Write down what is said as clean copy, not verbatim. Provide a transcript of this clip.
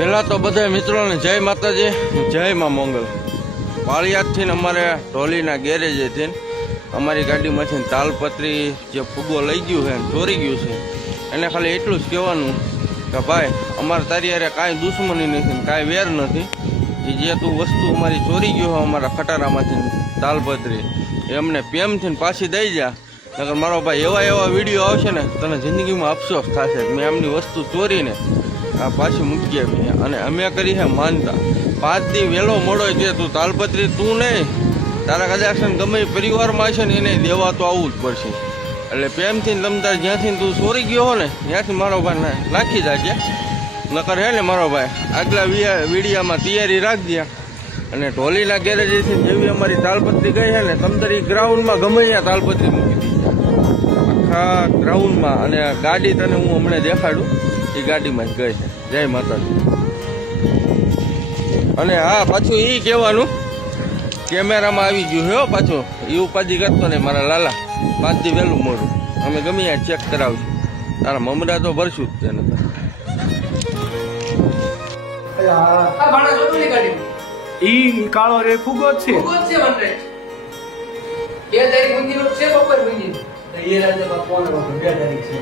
પહેલાં તો બધા મિત્રોને જય માતાજી, જય મા મંગલ. પાળિયાદથી અમારે ઢોલીના ગેરેજેથી અમારી ગાડીમાંથી તાલપત્રી જે ફૂગો લઈ ગયું છે, ચોરી ગયું છે, એને ખાલી એટલું જ કહેવાનું કે ભાઈ અમારે તારી યારે કાંઈ દુશ્મની નથી ને કાંઈ વેર નથી. એ જે તું વસ્તુ અમારી ચોરી ગયું હોય અમારા ખટારામાંથી તાલપત્રી એ અમને પ્રેમથી પાછી દઈ જા. નકર મારો ભાઈ એવા વિડીયો આવશે ને તને જિંદગીમાં અફસોસ થશે. મેં એમની વસ્તુ ચોરીને આ પાછી મૂકી આપી અને અમે કરી છે માનતા. 5 દી વહેલો મોડો જે તું તાલપત્રી તું નહીં તારા કદાચ ગમે પરિવારમાં છે ને એને દેવા તો આવવું જ પડશે. એટલે પ્રેમથી તમતાર જ્યાંથી તું ચોરી ગયો હો ને ત્યાંથી મારો ભાઈ નાખી જાજે. નકર હે ને મારો ભાઈ આગલા વિડીયામાં તૈયારી રાખજે. અને ઢોલીના ગેરેજથી જેવી અમારી તાલપત્રી ગઈ છે ને તમતાર એ ગ્રાઉન્ડમાં ગમે ત્યાં તાલપત્રી મૂકી દીધી આખા ગ્રાઉન્ડમાં. અને ગાડી તને હું હમણાં દેખાડું એ ગાડીમાં જ ગઈ છે. જય માતાજી. અને હા પાછું એ કહેવાનું કેમેરામાં આવી ગયું છે પાછું એ ઉપાધિ કરતો ને મારા લાલા. 5 દી વહેલું મોડું અમે ગમે ત્યાં ચેક કરાવશું. તારા મમરા તો ભરશું જ તેને. ઈ કાળો રે ફુગો જ છે. 2 તારીખ મંદિર છે બપોર મંદિર એ રાજે 2 તારીખ છે.